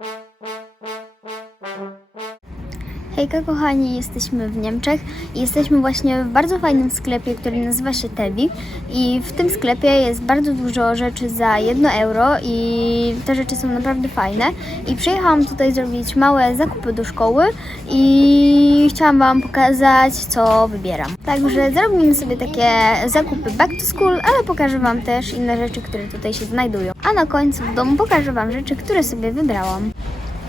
Thank you. Hejka kochani, jesteśmy w Niemczech i jesteśmy właśnie w bardzo fajnym sklepie, który nazywa się Tebi i w tym sklepie jest bardzo dużo rzeczy za 1 euro i te rzeczy są naprawdę fajne i przyjechałam tutaj zrobić małe zakupy do szkoły i chciałam Wam pokazać co wybieram. Także zrobimy sobie takie zakupy back to school, ale pokażę Wam też inne rzeczy, które tutaj się znajdują. A na końcu w domu pokażę Wam rzeczy, które sobie wybrałam.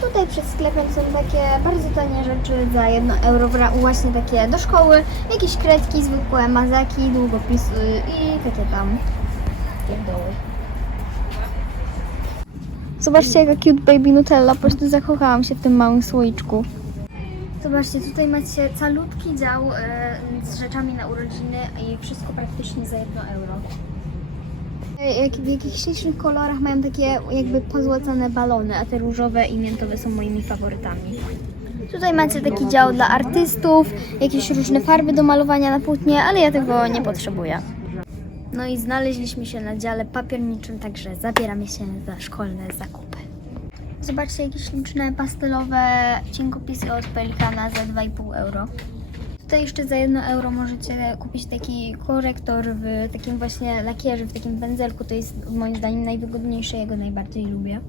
Tutaj przed sklepem są takie bardzo tanie rzeczy za 1 euro, właśnie takie do szkoły, jakieś kredki, zwykłe mazaki, długopisy i takie tam pierdoły. Zobaczcie jaka cute baby Nutella, po prostu zakochałam się w tym małym słoiczku. Zobaczcie, tutaj macie calutki dział e, z rzeczami na urodziny i wszystko praktycznie za 1 euro. E, Jak w jakichś kolorach mają takie jakby pozłacane balony, a te różowe i miętowe są moimi faworytami. Tutaj macie taki dział dla artystów, jakieś różne farby do malowania na płótnie, ale ja tego nie potrzebuję. No i znaleźliśmy się na dziale papierniczym, także zabieramy się za szkolne zakupy. Zobaczcie jakieś śliczne pastelowe cienkopisy od Pelikana za 2,5 euro. Tutaj jeszcze za 1 euro możecie kupić taki korektor w takim właśnie lakierze, w takim pędzelku. To jest moim zdaniem najwygodniejsze, ja go najbardziej lubię.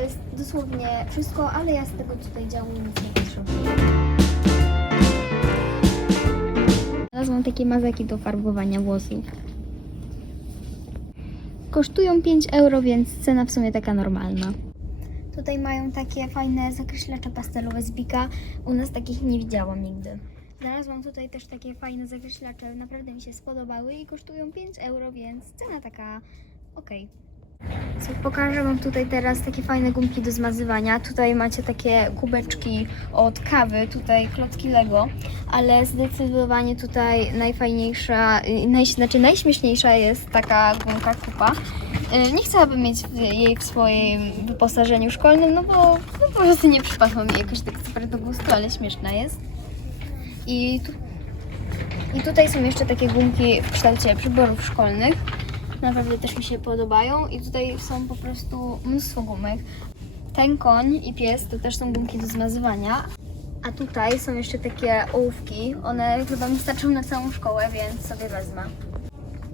Jest dosłownie wszystko, ale ja z tego tutaj działu nic nie potrzebuję. Znalazłam takie mazaki do farbowania włosów. Kosztują 5 euro, więc cena w sumie taka normalna. Tutaj mają takie fajne zakreślacze pastelowe z Bika. U nas takich nie widziałam nigdy. Znalazłam tutaj też takie fajne zakreślacze, naprawdę mi się spodobały i kosztują 5 euro, więc cena taka okej. Co, pokażę Wam tutaj teraz takie fajne gumki do zmazywania. Tutaj macie takie kubeczki od kawy, tutaj klocki Lego, ale zdecydowanie tutaj najfajniejsza, naj, znaczy najśmieszniejsza jest taka gumka kupa. Y, Nie chciałabym mieć jej w swoim wyposażeniu szkolnym, no bo no po prostu nie przypadła mi jakoś tak super do gustu, ale śmieszna jest. I, tu, I tutaj są jeszcze takie gumki w kształcie przyborów szkolnych. Naprawdę też mi się podobają i tutaj są po prostu mnóstwo gumek. Ten koń i pies to też są gumki do zmazywania. A tutaj są jeszcze takie ołówki. One chyba mi starczą na całą szkołę, więc sobie wezmę.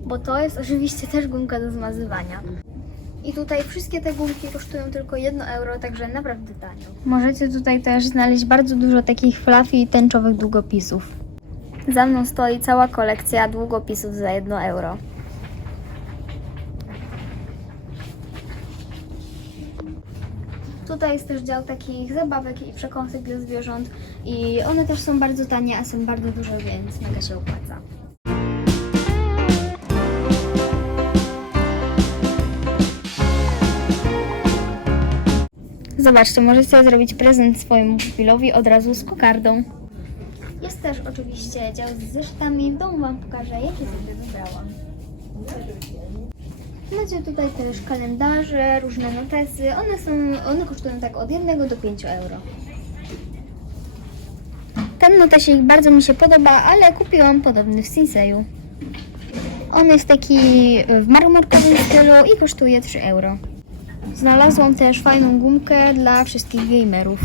Bo to jest oczywiście też gumka do zmazywania. I tutaj wszystkie te gumki kosztują tylko 1 euro, także naprawdę tanio. Możecie tutaj też znaleźć bardzo dużo takich fluffy i tęczowych długopisów. Za mną stoi cała kolekcja długopisów za 1 euro. Tutaj jest też dział takich zabawek i przekąsek dla zwierząt i one też są bardzo tanie, a są bardzo duże, więc mega się opłaca. Zobaczcie, możecie zrobić prezent swojemu pupilowi od razu z kokardą. Jest też oczywiście dział z zeszytami. W domu Wam pokażę, jakie sobie wybrałam. Macie tutaj też kalendarze, różne notesy. One są, one kosztują tak od 1 do 5 euro. Ten notesik bardzo mi się podoba, ale kupiłam podobny w Sinseju. On jest taki w marmurkowym stylu i kosztuje 3 euro. Znalazłam też fajną gumkę dla wszystkich gamerów.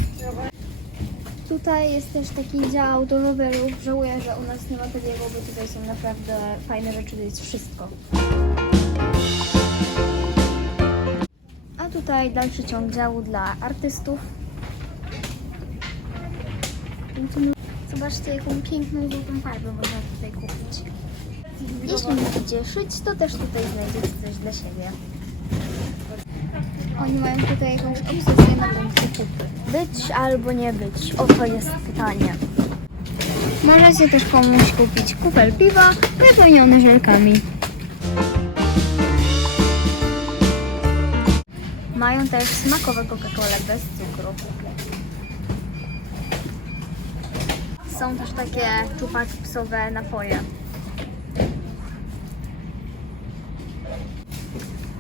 Tutaj jest też taki dział do rowerów. Żałuję, że u nas nie ma takiego, bo tutaj są naprawdę fajne rzeczy, to jest wszystko. Tutaj dalszy ciąg działu dla artystów. Zobaczcie, jaką piękną żółtą farbę można tutaj kupić. Jeśli lubicie szyć, to też tutaj znajdziecie coś dla siebie. Oni mają tutaj jakąś obsesję na punkcie kupy. Być albo nie być, oto jest pytanie. Możecie też komuś kupić kufel piwa wypełniony żelkami. Mają też smakowe Coca-Cola bez cukru. Są też takie czupak psowe napoje.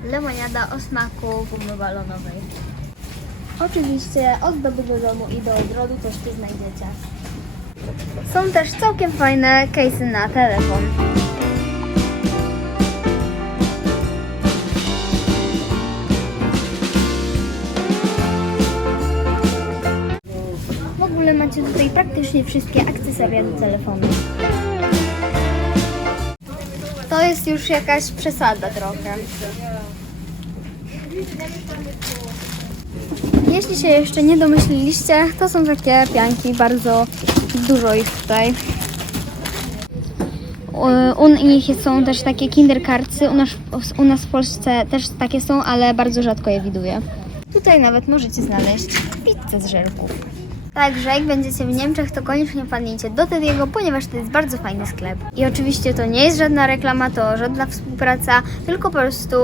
Lemoniada o smaku gumy balonowej. Oczywiście od dobrego domu i do ogrodu coś tu znajdziecie. Są też całkiem fajne case'y na telefon. Ogóle macie tutaj praktycznie wszystkie akcesoria do telefonu. To jest już jakaś przesada trochę. Jeśli się jeszcze nie domyśliliście, to są takie pianki, bardzo dużo ich tutaj. U- U nich są też takie kinderkarcy, u nas, u nas w Polsce też takie są, ale bardzo rzadko je widuję. Tutaj nawet możecie znaleźć pizzę z żelków. Także jak będziecie w Niemczech, to koniecznie wpadnijcie do Tediego, ponieważ to jest bardzo fajny sklep. I oczywiście to nie jest żadna reklama, to żadna współpraca, tylko po prostu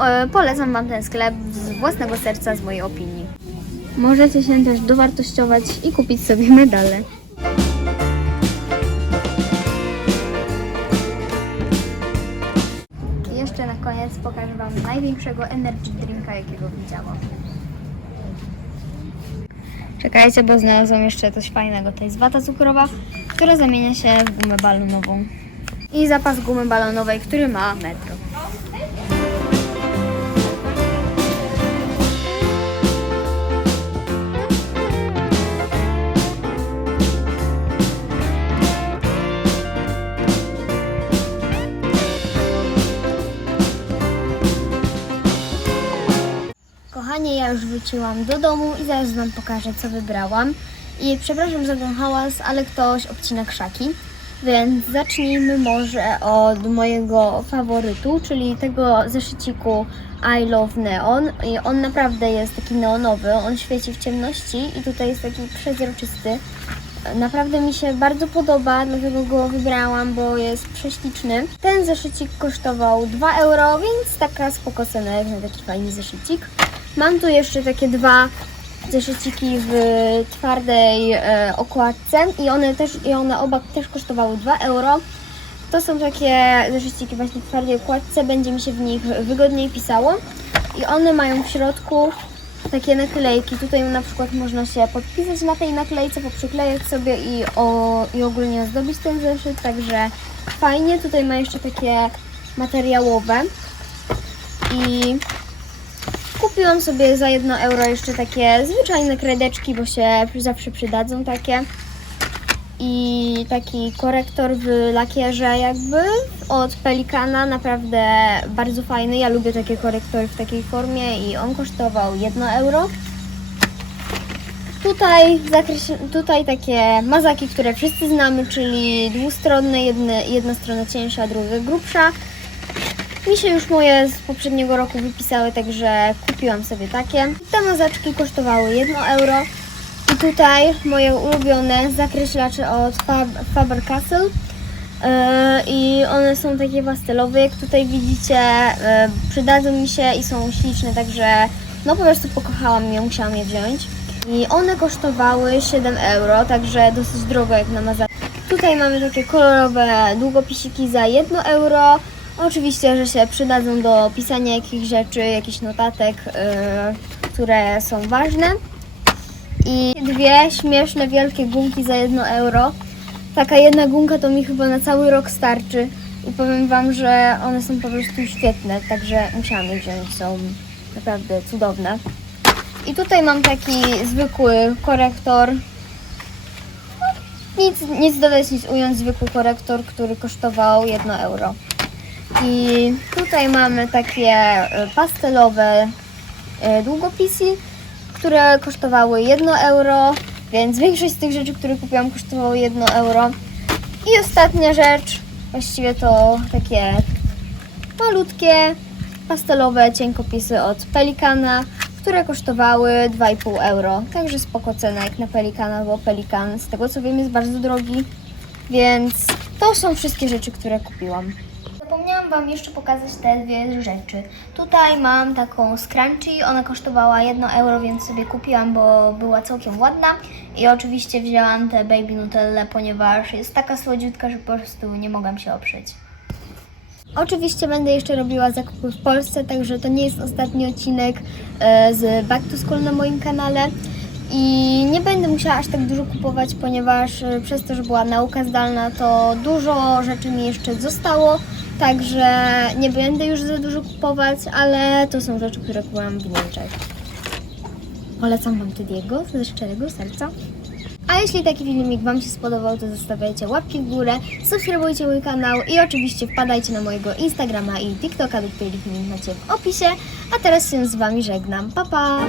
e, polecam Wam ten sklep z własnego serca, z mojej opinii. Możecie się też dowartościować i kupić sobie medale. I jeszcze na koniec pokażę Wam największego energy drinka, jakiego widziałam. Czekajcie, bo znalazłam jeszcze coś fajnego. To jest wata cukrowa, która zamienia się w gumę balonową. I zapas gumy balonowej, który ma metro. Kochanie, ja już wróciłam do domu i zaraz Wam pokażę, co wybrałam. I przepraszam za ten hałas, ale ktoś obcina krzaki. Więc zacznijmy może od mojego faworytu, czyli tego zeszyciku I Love Neon. I on naprawdę jest taki neonowy, on świeci w ciemności i tutaj jest taki przezroczysty. Naprawdę mi się bardzo podoba, dlatego go wybrałam, bo jest prześliczny. Ten zeszycik kosztował 2 euro, więc taka spoko cena jak na taki fajny zeszycik. Mam tu jeszcze takie dwa zeszyciki w twardej e, okładce i one też i one oba też kosztowały 2 euro. To są takie zeszyciki właśnie w twardej okładce, będzie mi się w nich wygodniej pisało. I one mają w środku takie naklejki. Tutaj na przykład można się podpisać na tej naklejce, poprzyklejać sobie i, o, i ogólnie ozdobić ten zeszyt, także fajnie. Tutaj ma jeszcze takie materiałowe i kupiłam sobie za 1 euro jeszcze takie zwyczajne kredeczki, bo się zawsze przydadzą takie. I taki korektor w lakierze jakby od Pelikana, naprawdę bardzo fajny. Ja lubię takie korektory w takiej formie i on kosztował 1 euro. Tutaj, tutaj takie mazaki, które wszyscy znamy, czyli dwustronne, jedne, jedna strona cieńsza, druga grubsza. Mi się już moje z poprzedniego roku wypisały, także kupiłam sobie takie. Te mazaczki kosztowały 1 euro. I tutaj moje ulubione zakreślacze od Fab- Faber-Castell. Yy, I one są takie pastelowe, jak tutaj widzicie, yy, przydadzą mi się i są śliczne, także no po prostu pokochałam je, musiałam je wziąć. I one kosztowały 7 euro, także dosyć drogo jak na mazaki. Tutaj mamy takie kolorowe długopisiki za 1 euro. Oczywiście, że się przydadzą do pisania jakichś rzeczy, jakichś notatek, yy, które są ważne. I dwie śmieszne, wielkie gumki za 1 euro. Taka jedna gumka to mi chyba na cały rok starczy. I powiem Wam, że one są po prostu świetne, także musiałam je wziąć. Są naprawdę cudowne. I tutaj mam taki zwykły korektor. No, Nic, nic dodać, nic ująć, zwykły korektor, który kosztował 1 euro. I tutaj mamy takie e, pastelowe e, długopisy, które kosztowały 1 euro, więc większość z tych rzeczy, które kupiłam, kosztowało 1 euro. I ostatnia rzecz, właściwie to takie malutkie pastelowe cienkopisy od Pelikana, które kosztowały 2,5 euro. Także spoko cena jak na Pelikana, bo Pelikan z tego co wiem jest bardzo drogi. Więc to są wszystkie rzeczy, które kupiłam. Wam jeszcze pokazać te dwie rzeczy. Tutaj mam taką scrunchie, ona kosztowała 1 euro, więc sobie kupiłam, bo była całkiem ładna. I oczywiście wzięłam tę Baby Nutellę, ponieważ jest taka słodziutka, że po prostu nie mogłam się oprzeć. Oczywiście będę jeszcze robiła zakupy w Polsce, także to nie jest ostatni odcinek e, z Back to School na moim kanale. I nie będę musiała aż tak dużo kupować, ponieważ e, przez to, że była nauka zdalna, to dużo rzeczy mi jeszcze zostało. Także nie będę już za dużo kupować, ale to są rzeczy, które kupiłam w Niemczech. Polecam Wam Tediego ze szczerego serca. A jeśli taki filmik Wam się spodobał, to zostawiajcie łapki w górę, subskrybujcie mój kanał i oczywiście wpadajcie na mojego Instagrama i TikToka, do których link macie w opisie. A teraz się z Wami żegnam. Pa, pa!